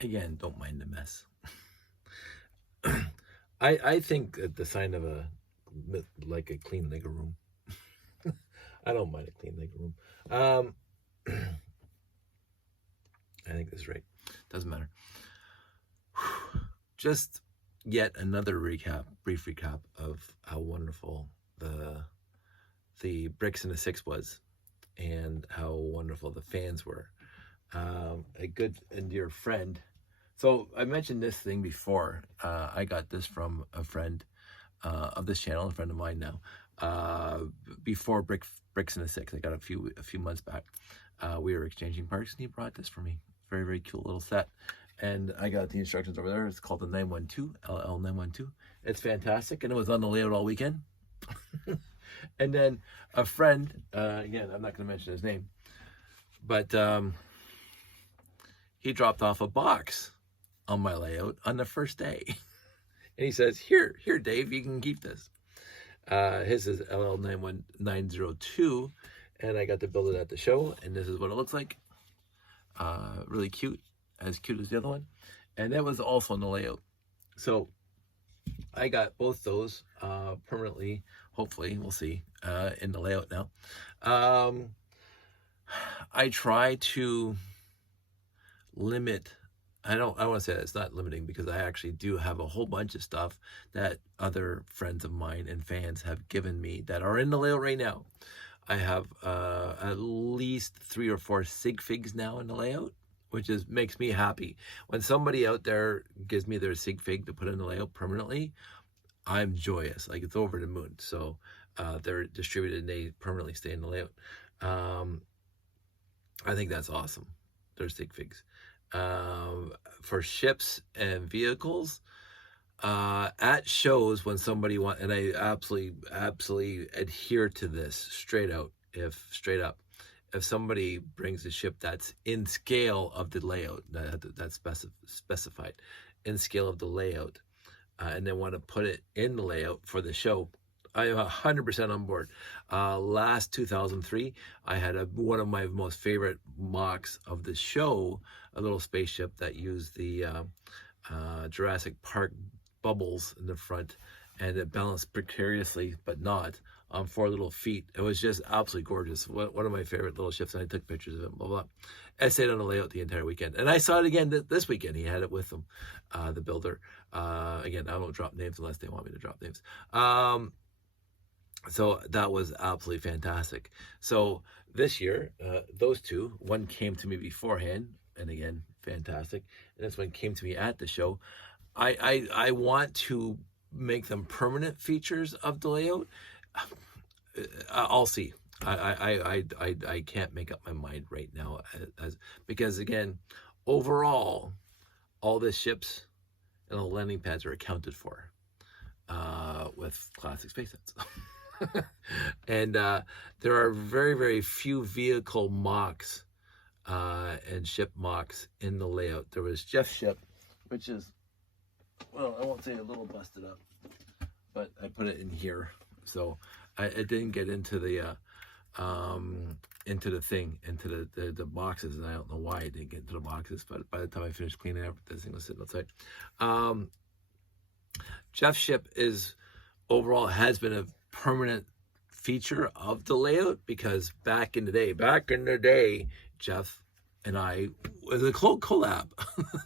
Again, don't mind the mess. I think that the sign of a like a clean legal room. I don't mind a clean legal room. I think that's right. Doesn't matter. Just yet another brief recap of how wonderful the Bricks in the Six was, and how wonderful the fans were. A good and dear friend. So I mentioned this thing before. I got this from a friend of this channel, a friend of mine now. Before Bricks in the Six, I got a few months back. We were exchanging parts, and he brought this for me. Very, very cute little set. And I got the instructions over there. It's called the 912, LL 912. It's fantastic, and it was on the layout all weekend. And then a friend, again, I'm not going to mention his name, but he dropped off a box on my layout on the first day. And he says, here, Dave, you can keep this. His is LL91902, and I got to build it at the show, and this is what it looks like. Really cute, as cute as the other one. And that was also on the layout. So I got both those permanently, hopefully, we'll see, in the layout now. I try to limit, I want to say that it's not limiting, because I actually do have a whole bunch of stuff that other friends of mine and fans have given me that are in the layout right now. I have at least 3 or 4 sig figs now in the layout, which makes me happy. When somebody out there gives me their sig fig to put in the layout permanently, I'm joyous. Like, it's over the moon. So they're distributed and they permanently stay in the layout. I think that's awesome. They're sig figs. For ships and vehicles, at shows, when somebody wants, and I absolutely adhere to this straight up, if somebody brings a ship that's in scale of the layout, that's specified in scale of the layout, and they want to put it in the layout for the show, I am 100% on board. Last 2003, I had one of my most favorite mocks of the show, a little spaceship that used the Jurassic Park bubbles in the front, and it balanced precariously, but not, on 4 little feet. It was just absolutely gorgeous. One of my favorite little ships, and I took pictures of it, blah, blah. I stayed on the layout the entire weekend. And I saw it again this weekend. He had it with him, the builder. Again, I don't drop names unless they want me to drop names. So that was absolutely fantastic. So this year, those two, one came to me beforehand, and again, fantastic. And this one came to me at the show. I want to make them permanent features of the layout. I'll see. I can't make up my mind right now, because again, overall, all the ships and the landing pads are accounted for with classic space sets. And there are very, very few vehicle mocks and ship mocks in the layout. There was Jeff's ship, which is, well, I won't say a little busted up, but I put it in here, so it didn't get into the boxes, and I don't know why it didn't get into the boxes. But by the time I finished cleaning up, this thing was sitting outside. Jeff's ship is overall has been a permanent feature of the layout, because back in the day, Jeff and I, was a collab.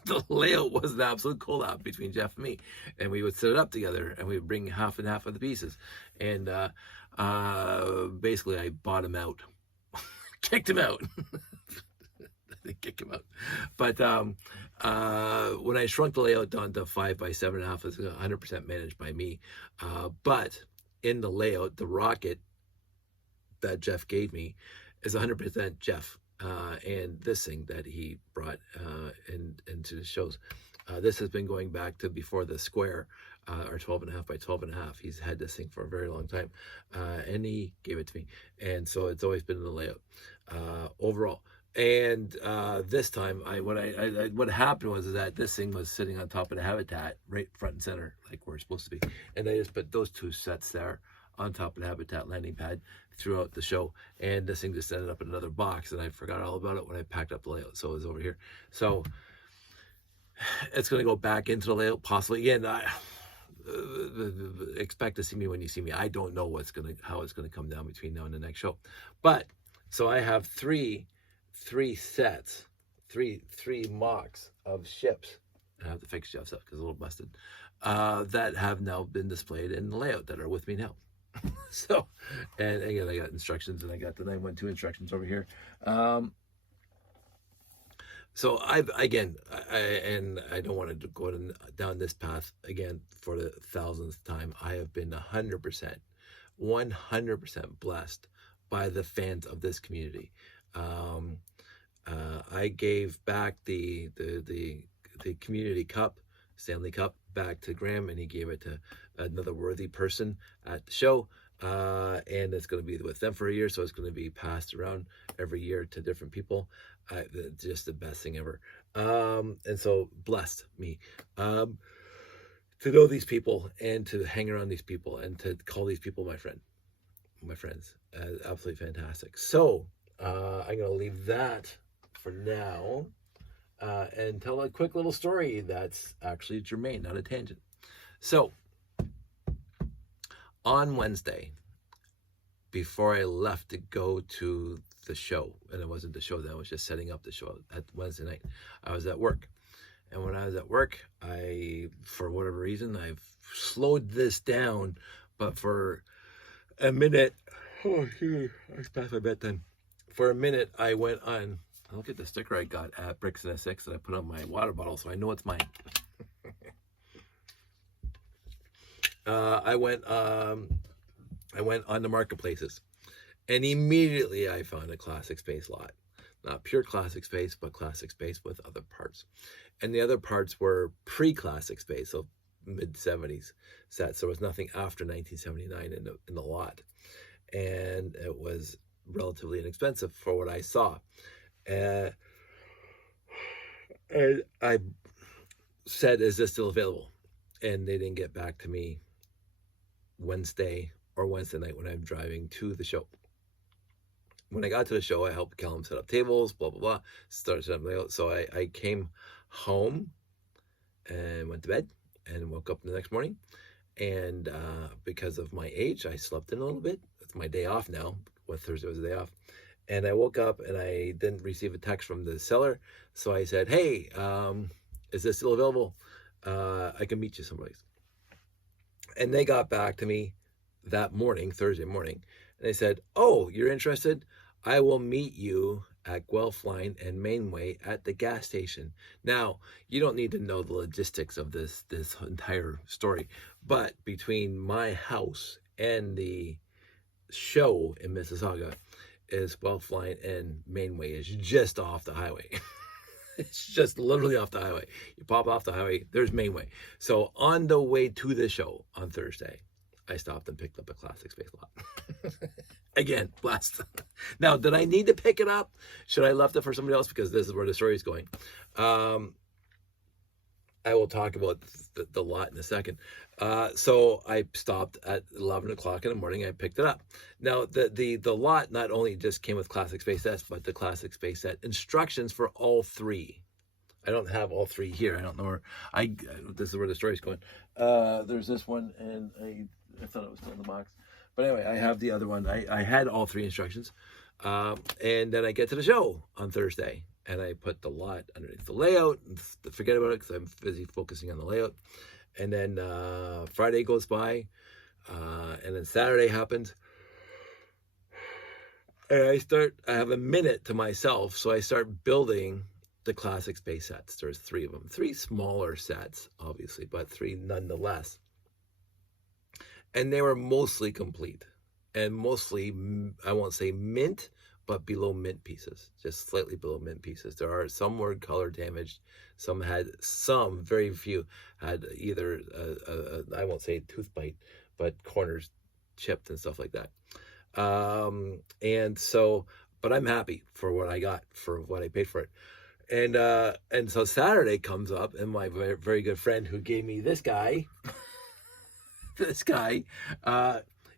The layout was an absolute collab between Jeff and me, and we would set it up together, and we would bring half and half of the pieces, and basically I bought him out. Kicked him out. Kick him out. But when I shrunk the layout down to 5 by 7.5, it was 100% managed by me. But in the layout, the rocket that Jeff gave me is 100% Jeff. And this thing that he brought into the shows, this has been going back to before the square, or 12.5 by 12.5. He's had this thing for a very long time, and he gave it to me, and so it's always been in the layout overall. And this time, what happened was that this thing was sitting on top of the habitat, right front and center, like where it's supposed to be, and I just put those 2 sets there on top of the habitat landing pad throughout the show, and this thing just ended up in another box, and I forgot all about it when I packed up the layout, so it was over here. So It's going to go back into the layout possibly again. Expect to see me when you see me. I don't know how it's gonna come down between now and the next show, but so I have three sets, three mocks of ships. I have to fix Jeff's up because it's a little busted. That have now been displayed in the layout that are with me now. So, and again, I got instructions, and I got the 912 instructions over here. So I don't want to go down this path again for the 1000th time. I have been 100% blessed by the fans of this community. I gave back the community cup, Stanley Cup, back to Graham, and he gave it to another worthy person at the show. And it's going to be with them for a year, so it's going to be passed around every year to different people. Just the best thing ever. And so blessed me to know these people and to hang around these people and to call these people my friends. Absolutely fantastic. So I'm going to leave that for now and tell a quick little story that's actually germane, not a tangent. So on Wednesday, before I left to go to the show, and it wasn't the show then, I was just setting up the show at Wednesday night, I was at work. And when I was at work, for whatever reason, I've slowed this down, but for a minute, it's past my bedtime. For a minute, I went on, look at the sticker I got at Bricks and S6 that I put on my water bottle, so I know it's mine. I went on the marketplaces, and immediately I found a Classic Space lot. Not pure Classic Space, but Classic Space with other parts. And the other parts were pre-Classic Space, so mid-70s sets. There was nothing after 1979 in the lot. And it was relatively inexpensive for what I saw. And I said, is this still available? And they didn't get back to me Wednesday night when I'm driving to the show. When I got to the show, I helped Callum set up tables, blah, blah, blah, started setting up layout. So I came home and went to bed and woke up the next morning. And because of my age, I slept in a little bit. It's my day off now. Thursday was a day off. And I woke up and I didn't receive a text from the seller. So I said, hey, is this still available? I can meet you someplace. And they got back to me that morning, Thursday morning, and they said, oh, you're interested? I will meet you at Guelph Line and Mainway at the gas station. Now, you don't need to know the logistics of this entire story, but between my house and the show in Mississauga is Guelph Line, and Mainway is just off the highway. It's just literally off the highway. You pop off the highway, there's Mainway. So on the way to the show on Thursday, I stopped and picked up a Classic Space lot. Again, blessed. Now, did I need to pick it up? Should I left it for somebody else? Because this is where the story is going. I will talk about the lot in a second. So I stopped at 11 o'clock in the morning. I picked it up. Now, the lot not only just came with Classic Space sets, but the Classic Space set instructions for all three. I don't have all three here. I don't know where this is where the story's going. There's this one, and I thought it was still in the box. But anyway, I have the other one. I had all three instructions. And then I get to the show on Thursday, and I put the lot underneath the layout. Forget about it because I'm busy focusing on the layout. And then Friday goes by, and then Saturday happens. And I have a minute to myself, so I start building the Classic Space sets. There's three of them. Three smaller sets, obviously, but three nonetheless. And they were mostly complete. And mostly, I won't say mint, but below mint pieces. Just slightly below mint pieces. Some were color damaged. Some, very few, had either, I won't say tooth bite, but corners chipped and stuff like that. And so, but I'm happy for what I got, for what I paid for it. And so Saturday comes up, and my very, very good friend who gave me this guy,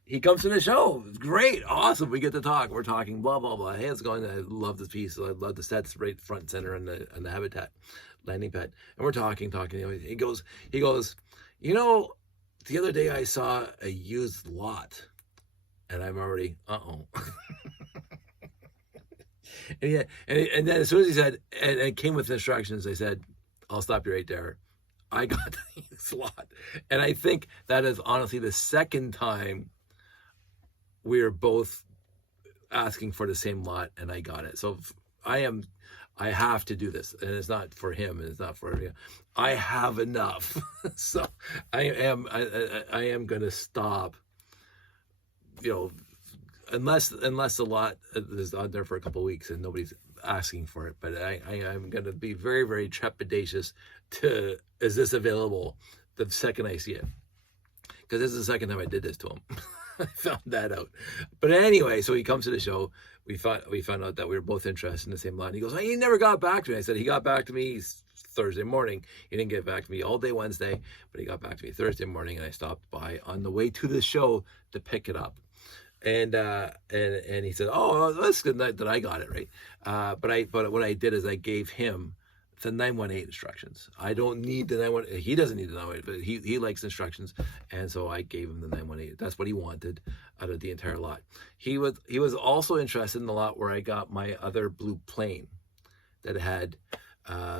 he comes to the show. It's great, awesome. We get to talk. We're talking, blah blah blah. Hey, how's it going? I love this piece. I love the sets right front and center and the habitat. landing pad, and we're talking. He goes, you know, the other day I saw a used lot, and I'm already, uh-oh. and then as soon as he said, and it came with instructions, I said, I'll stop you right there. I got the used lot, and I think that is honestly the second time we are both asking for the same lot, and I got it. So I have to do this, and it's not for him, and it's not for me. I have enough, so I am going to stop. You know, unless the lot is on there for a couple of weeks and nobody's asking for it. But I'm going to be very, very trepidatious to, is this available the second I see it? Because this is the second time I did this to him. I found that out. But anyway, so he comes to the show. We found out that we were both interested in the same lot. And he goes, he never got back to me. I said, he got back to me Thursday morning. He didn't get back to me all day Wednesday, but he got back to me Thursday morning, and I stopped by on the way to the show to pick it up. And he said, oh, that's good that I got it, right? But what I did is I gave him the 918 instructions. I don't need the 918. He doesn't need the 918, but he likes instructions, and so I gave him the 918. That's what he wanted out of the entire lot. He was also interested in the lot where I got my other blue plane that had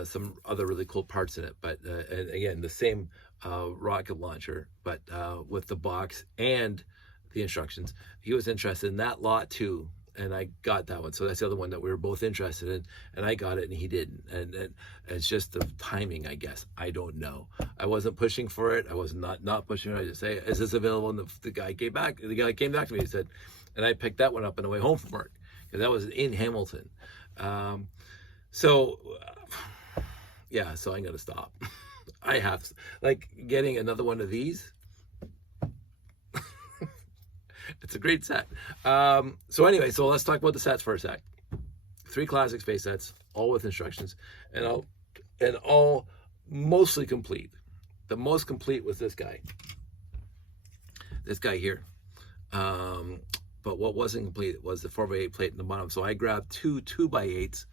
some other really cool parts in it, but and again, the same rocket launcher, but with the box and the instructions. He was interested in that lot too, and I got that one. So that's the other one that we were both interested in, and I got it and he didn't. And it's just the timing, I guess. I don't know. I wasn't pushing for it. I was not pushing it. I just say, is this available? And the guy came back to me and said, and I picked that one up on the way home from work, because that was in Hamilton. So I'm gonna stop. I have, like, getting another one of these. It's a great set. So anyway, so let's talk about the sets for a sec. 3 classic space sets, all with instructions, and all mostly complete. The most complete was this guy here. But what wasn't complete was the 4x8 plate in the bottom. So I grabbed 2 2x8s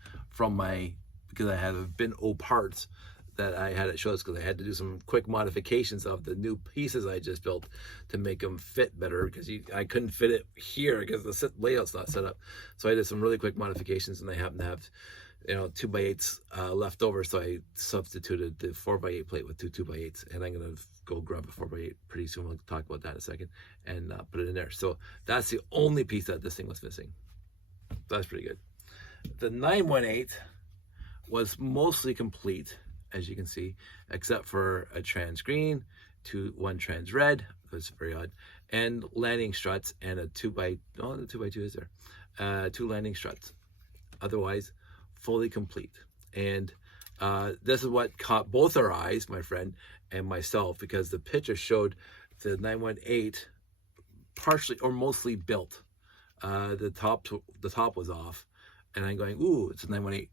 because I had bin parts that I had at shows, because I had to do some quick modifications of the new pieces I just built to make them fit better, because I couldn't fit it here because the layout's not set up. So I did some really quick modifications, and I happened to have 2x8s left over, so I substituted the 4x8 plate with 2 2x8s, and I'm gonna go grab a 4x8 pretty soon. We'll talk about that in a second, and put it in there. So that's the only piece that this thing was missing. That's pretty good. The 918 was mostly complete, as you can see, except for a trans green, 1 trans red, that's very odd, and landing struts, and the 2x2 is there, 2 landing struts. Otherwise, fully complete. And this is what caught both our eyes, my friend and myself, because the picture showed the 918 partially or mostly built. The top was off, and I'm going, ooh, it's a 918,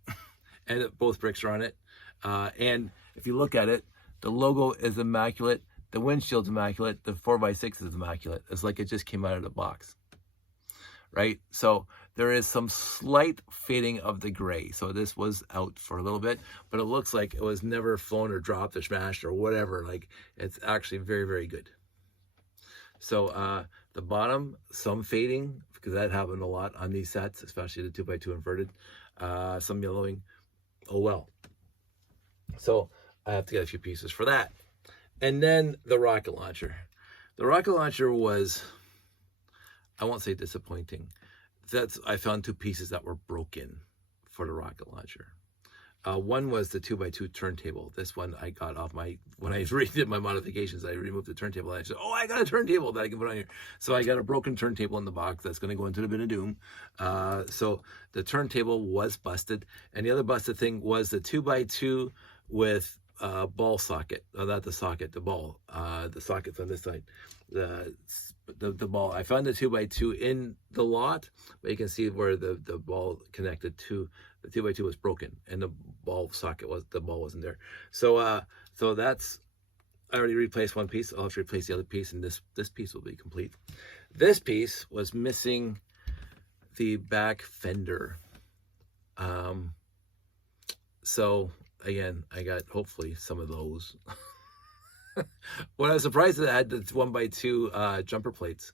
and both bricks are on it. And if you look at it, the logo is immaculate, the windshield's immaculate, the 4x6 is immaculate. It's like it just came out of the box, right? So there is some slight fading of the gray. So this was out for a little bit, but it looks like it was never flown or dropped or smashed or whatever. Like, it's actually very, very good. So the bottom, some fading, because that happened a lot on these sets, especially the 2x2 inverted, some yellowing. Oh well. So I have to get a few pieces for that. And then the rocket launcher. The rocket launcher was, I won't say disappointing. I found 2 pieces that were broken for the rocket launcher. One was the 2x2 turntable. This one I got off when I redid my modifications, I removed the turntable, and I said, oh, I got a turntable that I can put on here. So I got a broken turntable in the box that's going to go into the bin of doom. So the turntable was busted. And the other busted thing was the 2x2 with ball socket. Not the socket, the ball. The socket's on this side. The ball. I found the 2x2 in the lot, but you can see where the ball connected to the 2x2 was broken, and the ball wasn't there. So that's, I already replaced one piece. I'll have to replace the other piece, and this piece will be complete. This piece was missing the back fender. So again, I got hopefully some of those. When I was surprised that I had the 1x2 jumper plates.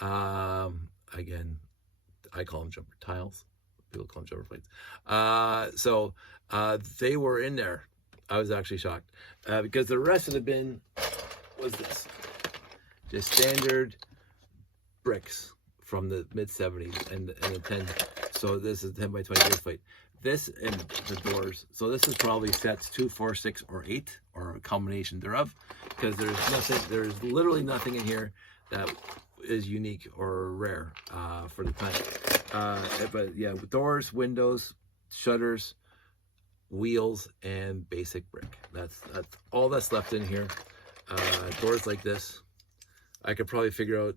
Again, I call them jumper tiles. People call them jumper plates. They were in there. I was actually shocked because the rest of the bin was this, just standard bricks from the mid 70s and the 10. So this is 10x20 base plate. This and the doors. So this is probably sets 2, 4, 6, or 8, or a combination thereof, because there's literally nothing in here that is unique or rare for the time. But yeah, doors, windows, shutters, wheels, and basic brick. That's all that's left in here. Doors like this. I could probably figure out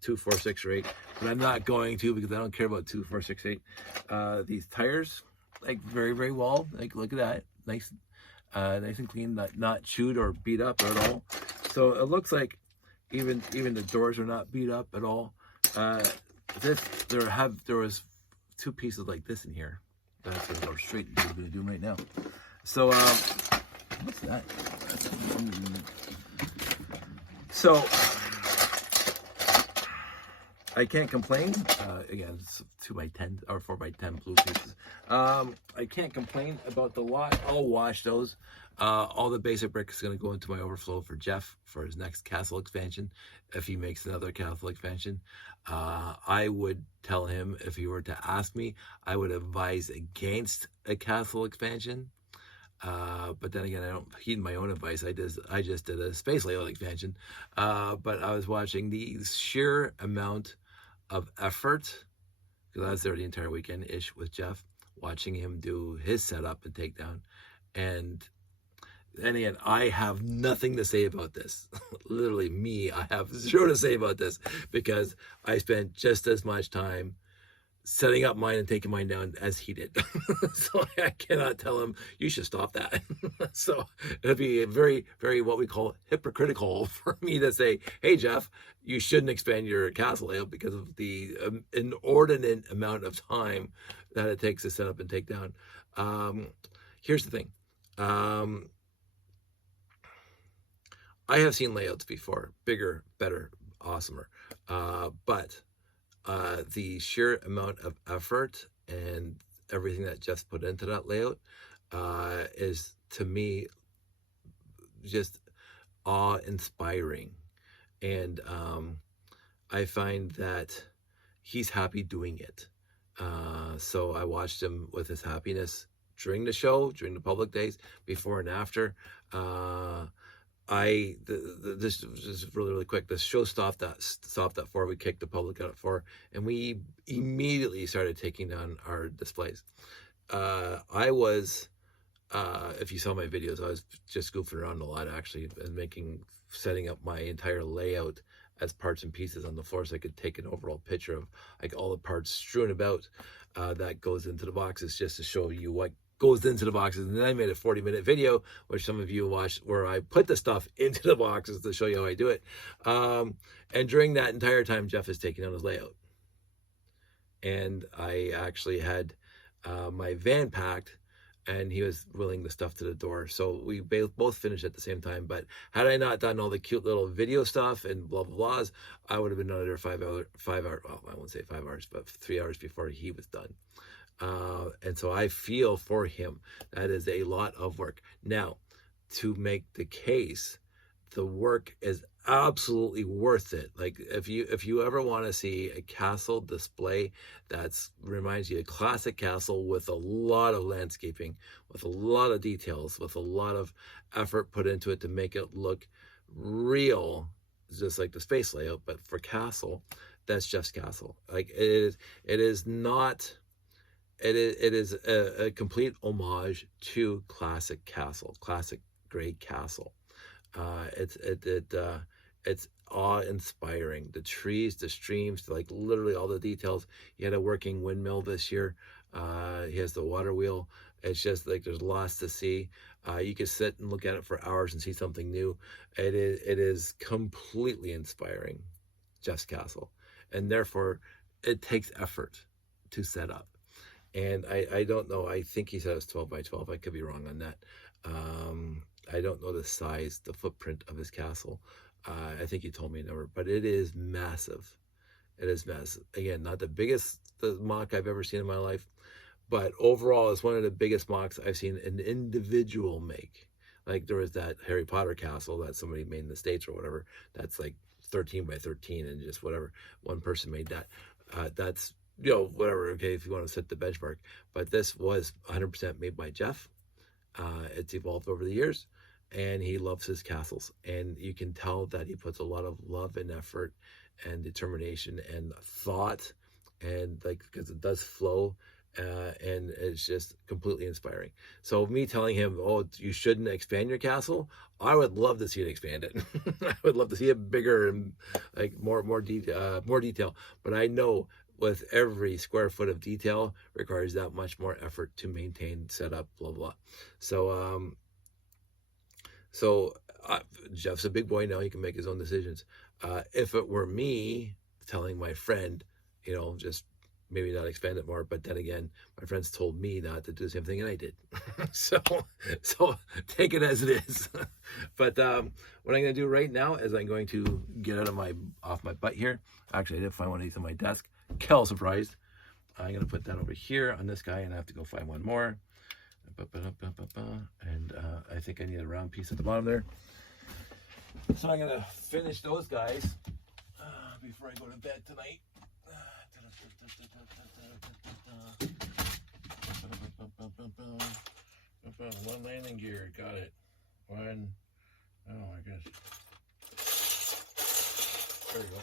2, 4, 6, or 8, but I'm not going to, because I don't care about 2, 4, 6, 8. These tires, like very, very well. Like, look at that, nice and clean, not chewed or beat up at all. So it looks like even the doors are not beat up at all. There was 2 pieces like this in here. That's gonna go straight into what we're gonna do right now. So what's that? So I can't complain. Again, it's 2x10 or 4x10 blue pieces. I can't complain about the lot. I'll wash those. All the basic brick is going to go into my overflow for Jeff for his next castle expansion. If he makes another castle expansion, I would tell him, if he were to ask me, I would advise against a castle expansion. But then again, I don't heed my own advice. I just did a space layout expansion. But I was watching the sheer amount of effort, because I was there the entire weekend-ish with Jeff, watching him do his setup and takedown. And again, I have nothing to say about this. Literally, I have zero to say about this, because I spent just as much time setting up mine and taking mine down as he did. So I cannot tell him, you should stop that. So it'd be very, very what we call hypocritical for me to say, hey, Jeff, you shouldn't expand your castle layout because of the inordinate amount of time that it takes to set up and take down. Here's the thing. I have seen layouts before, bigger, better, awesomer. But the sheer amount of effort and everything that Jeff's put into that layout is, to me, just awe-inspiring. And I find that he's happy doing it. So I watched him with his happiness during the show, during the public days, before and after. This is really quick. The show stopped at 4. We kicked the public out at 4, and we immediately started taking down our displays. I was, if you saw my videos, I was just goofing around a lot, actually, and setting up my entire layout as parts and pieces on the floor, so I could take an overall picture of like all the parts strewn about that goes into the boxes, just to show you what goes into the boxes. And then I made a 40-minute video, which some of you watched, where I put the stuff into the boxes to show you how I do it. And during that entire time, Jeff is taking on his layout. And I actually had my van packed, and he was wheeling the stuff to the door. So we both finished at the same time. But had I not done all the cute little video stuff and blah, blah, blahs, I would have been under 5 hours, well, I won't say 5 hours, but 3 hours before he was done. And so I feel for him. That is a lot of work. Now, to make the case, the work is absolutely worth it. Like, if you ever want to see a castle display that reminds you of a classic castle with a lot of landscaping, with a lot of details, with a lot of effort put into it to make it look real, just like the space layout, but for castle, that's Jeff's Castle. Like, it is not. It is a complete homage to classic castle, classic great castle. It's awe-inspiring. The trees, the streams, like literally all the details. He had a working windmill this year. He has the water wheel. It's just like there's lots to see. You can sit and look at it for hours and see something new. It is completely inspiring, Jeff's Castle, and therefore it takes effort to set up. And I don't know. I think he said it's 12 by 12. I could be wrong on that. I don't know the size, the footprint of his castle. I think he told me a number, but it is massive. It is massive. Again, not the biggest mock I've ever seen in my life, but overall, it's one of the biggest mocks I've seen an individual make. Like there was that Harry Potter castle that somebody made in the States or whatever. That's like 13 by 13 and just whatever. One person made that. That's, whatever. Okay, if you want to set the benchmark. But this was 100% made by Jeff. It's evolved over the years, and he loves his castles. And you can tell that he puts a lot of love and effort and determination and thought, and because it does flow. And it's just completely inspiring. So me telling him, oh, you shouldn't expand your castle, I would love to see it expanded. I would love to see it bigger and like more detail. But I know with every square foot of detail requires that much more effort to maintain, set up, blah blah. So Jeff's a big boy now; he can make his own decisions. If it were me telling my friend, just maybe not expand it more, but then again, my friends told me not to do the same thing, and I did. so take it as it is. But what I'm going to do right now is I'm going to get off my butt here. Actually, I did find one of these on my desk. Kel surprised. I'm going to put that over here on this guy, and I have to go find one more. And I think I need a round piece at the bottom there. So I'm going to finish those guys before I go to bed tonight. One landing gear, got it. One, oh my gosh. There we go.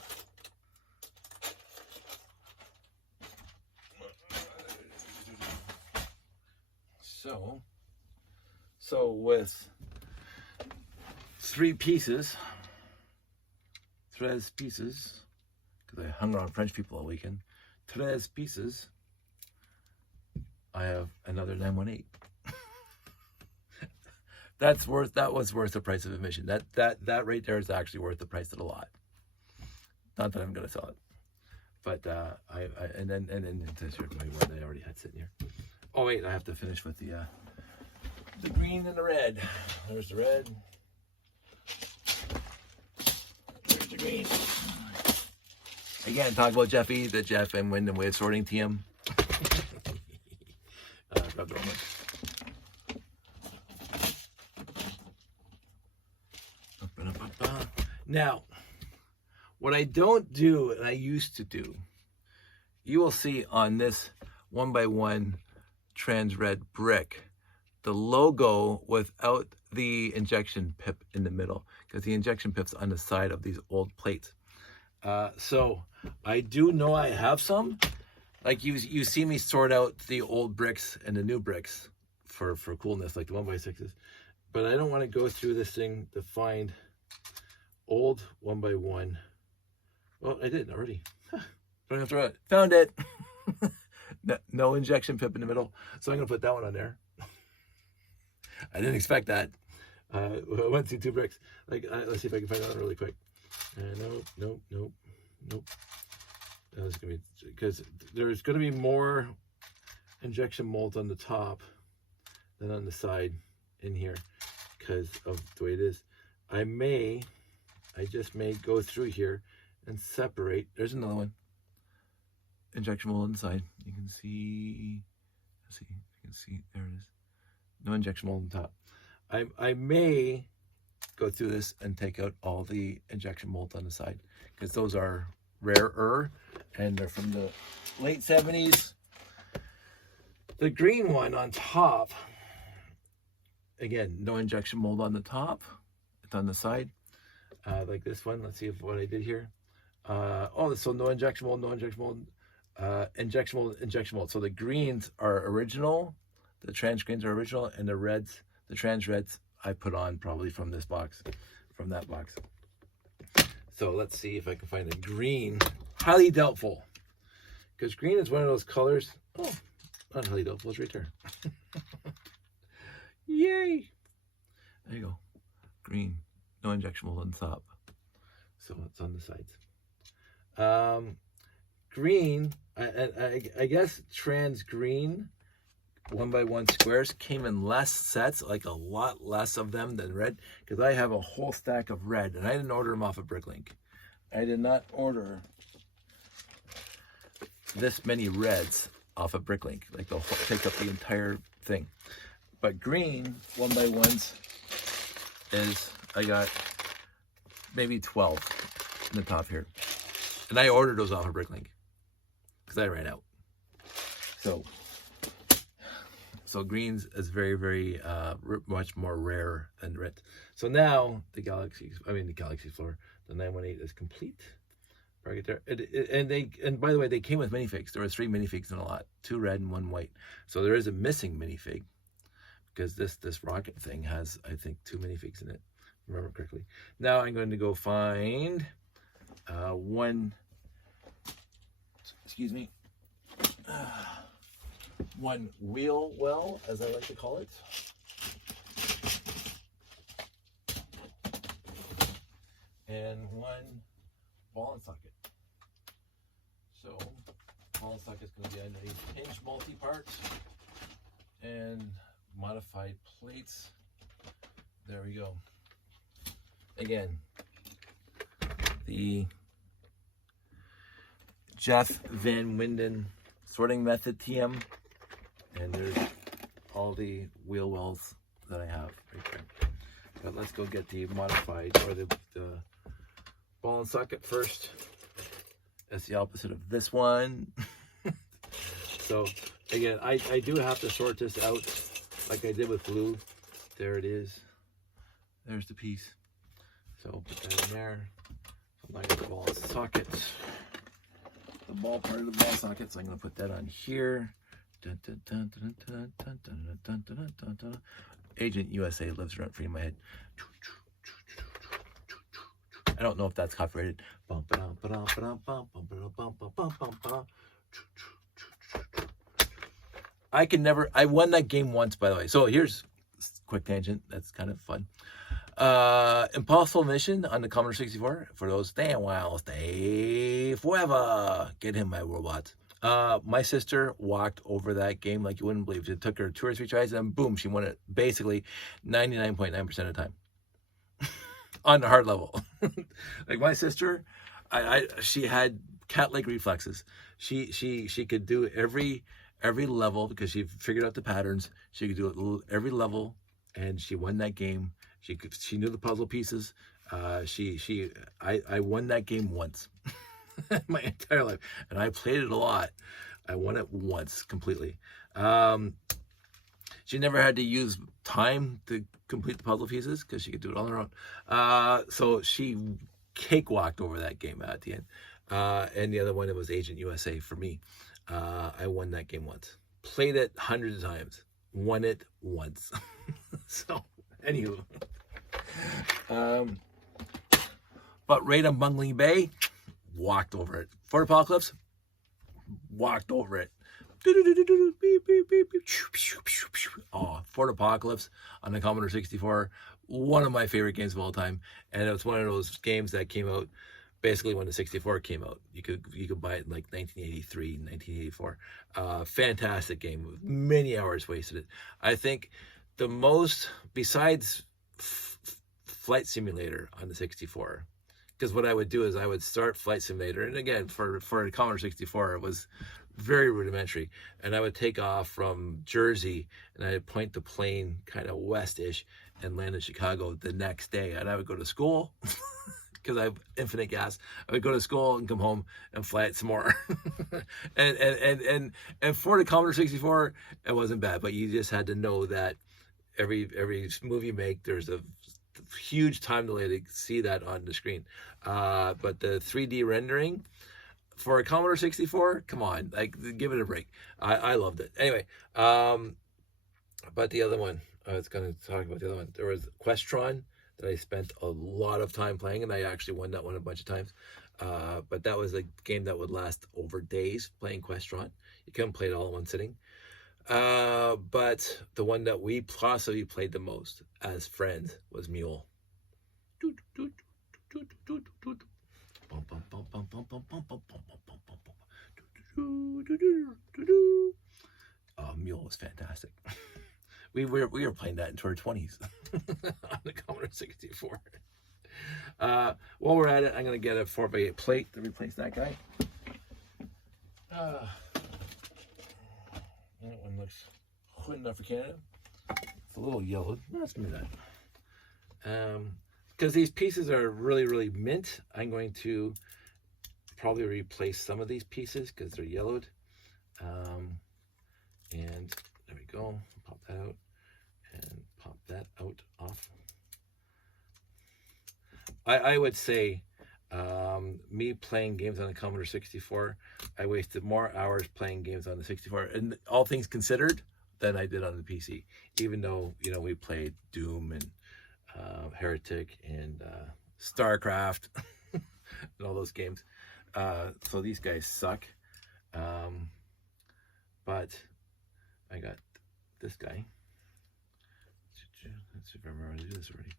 So with 3 pieces, tres pieces, because I hung around French people all weekend, tres pieces, I have another 918. That was worth the price of admission. That right there is actually worth the price of the lot. Not that I'm gonna sell it, but and then this is my one I already had sitting here. Oh wait, I have to finish with the green and the red. There's the red. There's the green. Again, talk about Jeffy, the Jeff and Wyndham way of sorting TM. Now, what I don't do, and I used to do, you will see on this 1x1 trans red brick, the logo without the injection pip in the middle, because the injection pip's on the side of these old plates. So I do know I have some. Like you see me sort out the old bricks and the new bricks for coolness, like the 1x6s. But I don't want to go through this thing to find old 1x1. Well, I did already. Don't have to throw it. Found it. No injection pip in the middle. So I'm going to put that one on there. I didn't expect that. I went through 2 bricks. Let's see if I can find that one really quick. Nope. That's going to be, because there's going to be more injection molds on the top than on the side in here because of the way it is. I just may go through here and separate. There's another one. Injection mold inside. You can see, there it is. No injection mold on top. I may go through this and take out all the injection molds on the side because those are rarer and they're from the late 70s. The green one on top, again, no injection mold on the top. It's on the side, like this one. Let's see what I did here. So no injection mold, injection mold. So the greens are original, the trans greens are original, and the reds, the trans reds, I put on probably from this box, from that box. So let's see if I can find a green. Highly doubtful, because green is one of those colors. Oh, not highly doubtful, it's right there. Yay! There you go. Green, no injection mold on top. So it's on the sides. green, I guess trans green 1x1 squares came in less sets, like a lot less of them than red, because I have a whole stack of red, and I didn't order them off of Bricklink. I did not order this many reds off of Bricklink. Like they'll take up the entire thing. But green 1x1s is, I got maybe 12 in the top here. And I ordered those off of Bricklink because I ran out. So greens is very, very much more rare than red. So now the Galaxy Explorer, the 918 is complete. Right there. And by the way, they came with minifigs. There were 3 minifigs in a lot, 2 red and 1 white. So there is a missing minifig because this rocket thing has, I think, 2 minifigs in it, if I remember correctly. Now I'm going to go find one wheel well, as I like to call it. And one ball and socket. So ball and socket is going to be underneath hinge multi-parts and modified plates. There we go. Again, the Jeff Van Winden sorting method TM, and there's all the wheel wells that I have right there. But let's go get the modified, or the ball and socket first. That's the opposite of this one. So again, I do have to sort this out like I did with blue. There it is. There's the piece. So put that in there. So now I got the ball and socket. The ball part of the ball socket, so I'm going to put that on here. Agent USA lives right free in my head. I don't know if that's copyrighted. I won that game once, by the way. So here's a quick tangent. That's kind of fun. Impossible Mission on the Commodore 64. For those stay a while, stay forever. Get him, my robot. My sister walked over that game like you wouldn't believe. It took her 2 or 3 tries, and boom, she won it basically 99.9% of the time on the hard level. Like my sister, she had cat-like reflexes. She could do every level because she figured out the patterns. She could do it every level, and she won that game. She knew the puzzle pieces. I won that game once. My entire life, and I played it a lot. I won it once completely. She never had to use time to complete the puzzle pieces because she could do it on her own. So she cakewalked over that game at the end. And the other one, it was Agent USA for me. I won that game once. Played it hundreds of times. Won it once. So, anywho. But Raid on Bungling Bay, walked over it. Fort Apocalypse, walked over it. Oh, Fort Apocalypse on the Commodore 64, one of my favorite games of all time. And it was one of those games that came out basically when the 64 came out. You could buy it in like 1983, 1984. Fantastic game with many hours wasted. I think the most, besides Flight Simulator on the 64, because what I would do is I would start Flight Simulator, and again, for a Commodore 64, it was very rudimentary, and I would take off from Jersey, and I would point the plane kind of west-ish and land in Chicago the next day, and I would go to school, because I have infinite gas. I would go to school and come home and fly it some more. and for the Commodore 64, it wasn't bad, but you just had to know that every move you make, there's a huge time delay to see that on the screen. But the 3D rendering for a Commodore 64, come on, like, give it a break. I loved it. Anyway, but the other one, I was going to talk about the other one. There was Questron that I spent a lot of time playing, and I actually won that one a bunch of times. But that was a game that would last over days, playing Questron. You couldn't play it all in one sitting. But the one that we possibly played the most as friends was Mule. Oh, Mule was fantastic. We were playing that into our 20s on the Commodore 64. While we're at it, I'm going to get a 4x8 plate to replace that guy. That one looks good enough for Canada. It's a little yellowed. Let's do that. Because these pieces are really, really mint, I'm going to probably replace some of these pieces because they're yellowed. And there we go. Pop that out and pop that out off. I would say me playing games on the Commodore 64, I wasted more hours playing games on the 64, and all things considered, than I did on the PC. Even though, you know, we played Doom and Heretic and StarCraft and all those games. So these guys suck. But I got this guy. Let's see if I remember how to do this already.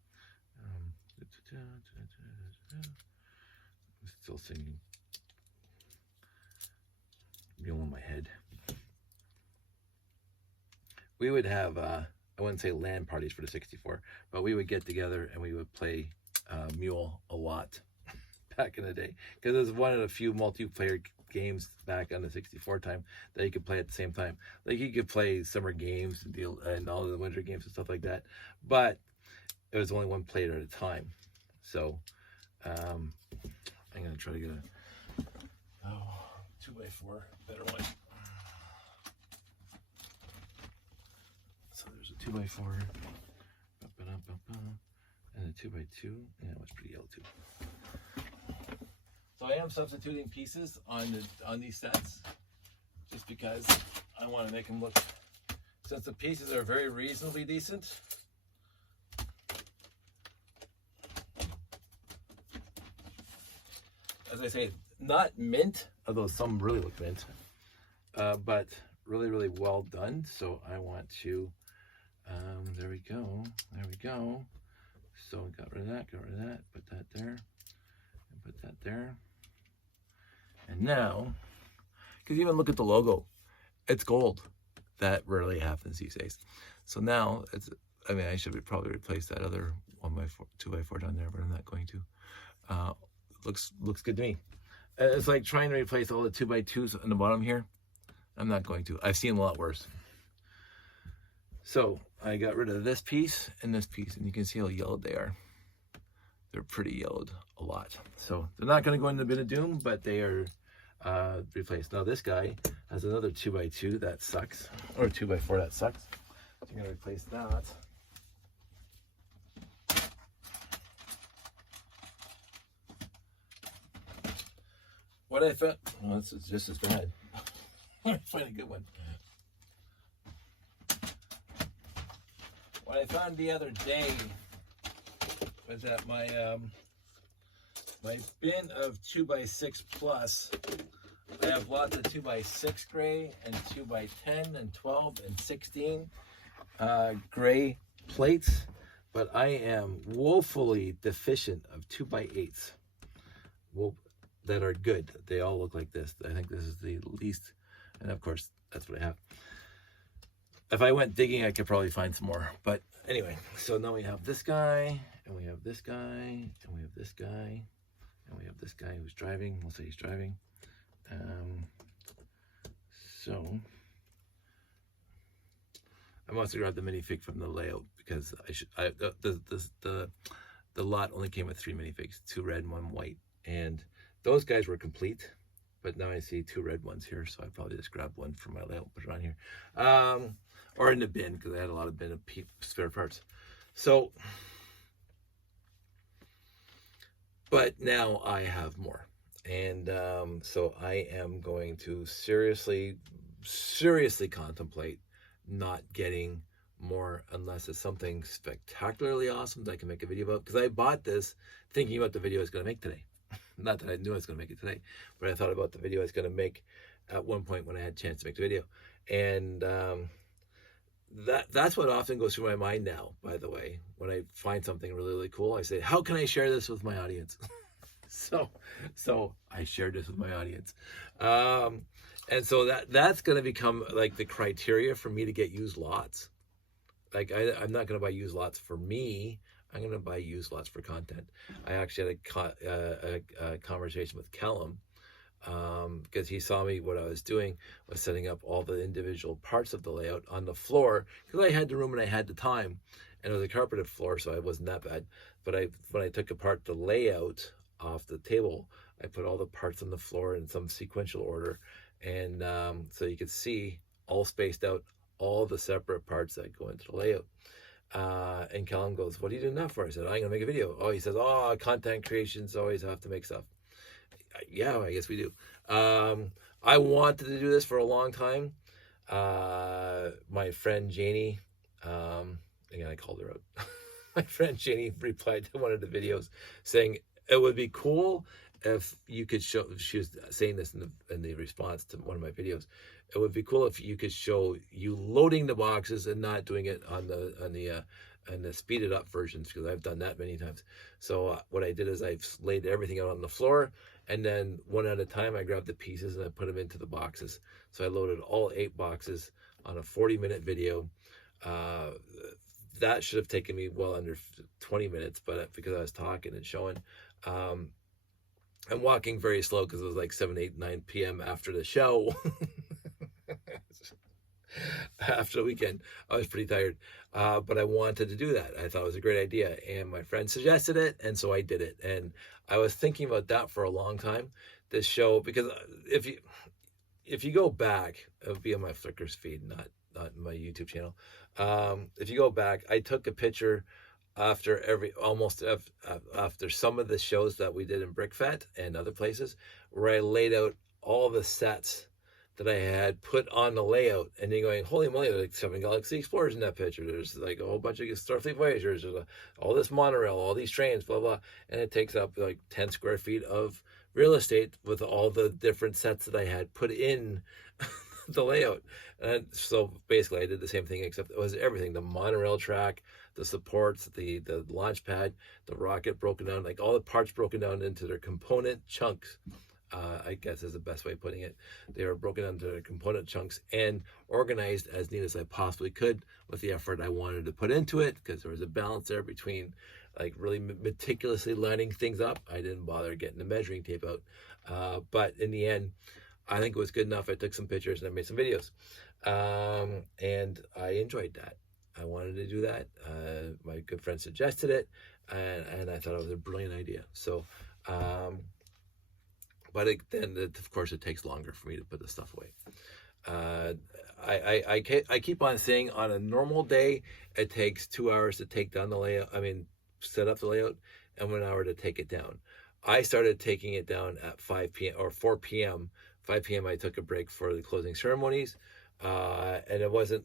I'm still singing Mule in my head. We would have, I wouldn't say LAN parties for the 64, but we would get together and we would play Mule a lot back in the day. Because it was one of the few multiplayer games back on the 64 time that you could play at the same time. Like you could play summer games and all the winter games and stuff like that. But it was only one player at a time. So I'm going to try to get a 2x4 better one. So there's a 2x4 and a 2x2. Yeah, it was pretty yellow too. So I am substituting pieces on these sets just because I want to make them look, since the pieces are very reasonably decent. As I say, not mint, although some really look mint, but really, really well done. So I want to, there we go, there we go. So got rid of that, put that there, and put that there. And now, because even look at the logo, it's gold. That rarely happens these days. So now, it's, I mean, I should probably replace that other 2x4 down there, but I'm not going to. Looks good to me. It's like trying to replace all the 2x2s on the bottom here. I'm not going to. I've seen a lot worse. So I got rid of this piece, and you can see how yellowed they are. They're pretty yellowed a lot. So they're not going to go in the bin of doom, but they are replaced. Now this guy has another 2x2 that sucks, or 2x4 that sucks. So I'm going to replace that. What I found, well, this is just as bad. Let me find a good one. What I found the other day was that my my bin of 2x6 plus, I have lots of 2x6 gray and 2x10 and 12 and 16 gray plates, but I am woefully deficient of 2x8s. That are good. They all look like this. I think this is the least, and of course that's what I have. If I went digging, I could probably find some more, but anyway. So now we have this guy, and we have this guy, and we have this guy, and we have this guy who's driving. We'll say he's driving. So I must have grabbed the minifig from the layout because the lot only came with 3 minifigs, 2 red and 1 white, and those guys were complete, but now I see 2 red ones here, so I probably just grabbed one from my layout, put it on here, or in the bin because I had a lot of bin of spare parts. So, but now I have more, and so I am going to seriously contemplate not getting more unless it's something spectacularly awesome that I can make a video about. Because I bought this thinking about the video I was going to make today. Not that I knew I was going to make it today, but I thought about the video I was going to make at one point when I had a chance to make the video. And that's what often goes through my mind now, by the way. When I find something really, really cool, I say, how can I share this with my audience? So I shared this with my audience. And so that's going to become like the criteria for me to get used lots. Like I'm not going to buy used lots for me. I'm going to buy used lots for content. I actually had a conversation with Callum because he saw me. What I was doing was setting up all the individual parts of the layout on the floor because I had the room and I had the time, and it was a carpeted floor, so it wasn't that bad. But when I took apart the layout off the table, I put all the parts on the floor in some sequential order, and so you could see all spaced out all the separate parts that go into the layout. And Callum goes, "What are you doing that for?" I said, "I'm gonna make a video." Oh, he says, "Oh, content creations always have to make stuff." Yeah, I guess we do. I wanted to do this for a long time. My friend Janie, again, I called her out. My friend Janie replied to one of the videos saying it would be cool if you could show. She was saying this in the response to one of my videos. It would be cool if you could show you loading the boxes and not doing it on the speeded up versions, because I've done that many times. So what I did is I laid everything out on the floor, and then one at a time I grabbed the pieces and I put them into the boxes. So I loaded all 8 boxes on a 40-minute video. That should have taken me well under 20 minutes, but because I was talking and showing, I'm walking very slow because it was like 7, 8, 9 p.m. after the show. After the weekend, I was pretty tired, but I wanted to do that. I thought it was a great idea, and my friend suggested it, and so I did it. And I was thinking about that for a long time, this show, because if you go back, it'll be on my Flickr's feed, not my YouTube channel. If you go back, I took a picture after after some of the shows that we did in Brickfet and other places, where I laid out all the sets that I had put on the layout, and then going, holy moly, there's like 7 Galaxy Explorers in that picture. There's like a whole bunch of Starfleet Voyagers. There's all this monorail, all these trains, blah, blah. And it takes up like 10 square feet of real estate with all the different sets that I had put in the layout. And so basically I did the same thing, except it was everything: the monorail track, the supports, the launch pad, the rocket broken down, like all the parts broken down into their component chunks. I guess is the best way of putting it. They were broken down into component chunks and organized as neat as I possibly could with the effort I wanted to put into it, because there was a balance there between like really meticulously lining things up. I didn't bother getting the measuring tape out. But in the end, I think it was good enough. I took some pictures and I made some videos. And I enjoyed that. I wanted to do that. My good friend suggested it, and I thought it was a brilliant idea. So, but then of course it takes longer for me to put the stuff away. I keep on saying on a normal day it takes 2 hours to take down the layout. I mean, set up the layout, and 1 hour to take it down. I started taking it down at 5 p.m. or 4 p.m. 5 p.m. I took a break for the closing ceremonies, and it wasn't.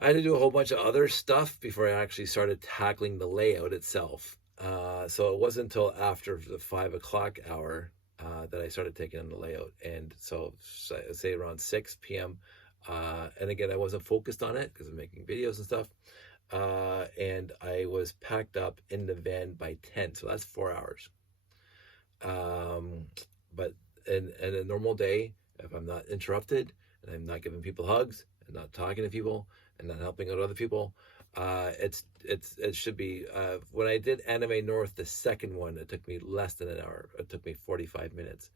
I had to do a whole bunch of other stuff before I actually started tackling the layout itself. So it wasn't until after the 5 o'clock hour that I started taking on the layout. And so say around 6 p.m. And again, I wasn't focused on it because I'm making videos and stuff. And I was packed up in the van by 10. So that's 4 hours. But in a normal day, if I'm not interrupted and I'm not giving people hugs and not talking to people and not helping out other people, it should be, when I did Anime North, the second one, it took me less than an hour. It took me 45 minutes.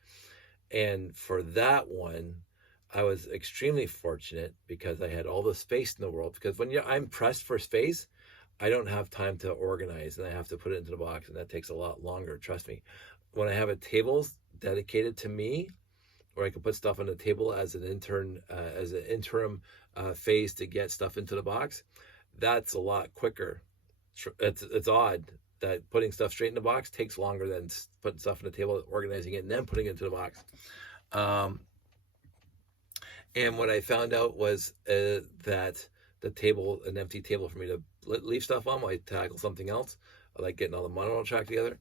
And for that one, I was extremely fortunate because I had all the space in the world. Because when I'm pressed for space, I don't have time to organize, and I have to put it into the box, and that takes a lot longer, trust me. When I have a table dedicated to me, where I can put stuff on the table as an interim phase to get stuff into the box, that's a lot quicker. It's odd that putting stuff straight in the box takes longer than putting stuff on the table, organizing it, and then putting it into the box. And what I found out was that the table, an empty table for me to leave stuff on while I tackle something else, like getting all the monorail track together,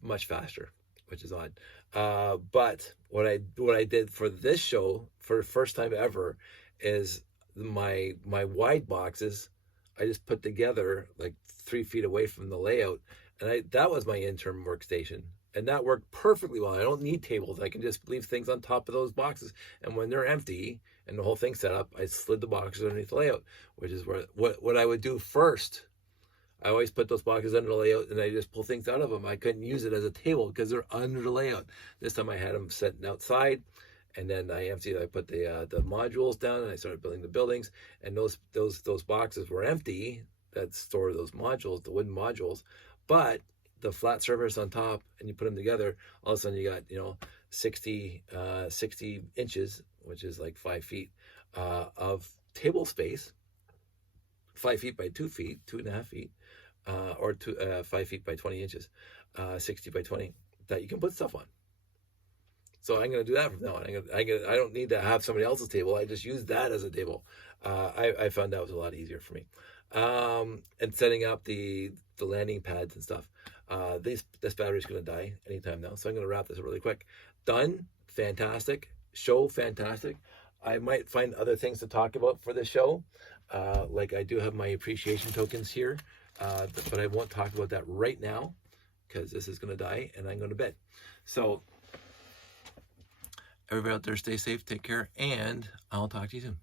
much faster, which is odd. But what I did for this show for the first time ever is my wide boxes I just put together like 3 feet away from the layout, and that was my interim workstation. And that worked perfectly well. I don't need tables. I can just leave things on top of those boxes. And when they're empty and the whole thing's set up, I slid the boxes underneath the layout, which is what I would do first. I always put those boxes under the layout and I just pull things out of them. I couldn't use it as a table because they're under the layout. This time I had them sitting outside, and then I put the modules down, and I started building the buildings. And those boxes were empty that store those modules, the wooden modules, but the flat surface on top, and you put them together, all of a sudden you got 60 inches, which is like 5 feet of table space, 5 feet by 2 feet, 2.5 feet, or 5 feet by 20 inches, 60 by 20, that you can put stuff on. So I'm going to do that from now on. I don't need to have somebody else's table. I just use that as a table. I found that was a lot easier for me. And setting up the landing pads and stuff. This battery's going to die anytime now, so I'm going to wrap this really quick. Done. Fantastic. Show fantastic. I might find other things to talk about for this show. Like I do have my appreciation tokens here, but I won't talk about that right now because this is going to die and I'm going to bed. So everybody out there, stay safe, take care, and I'll talk to you soon.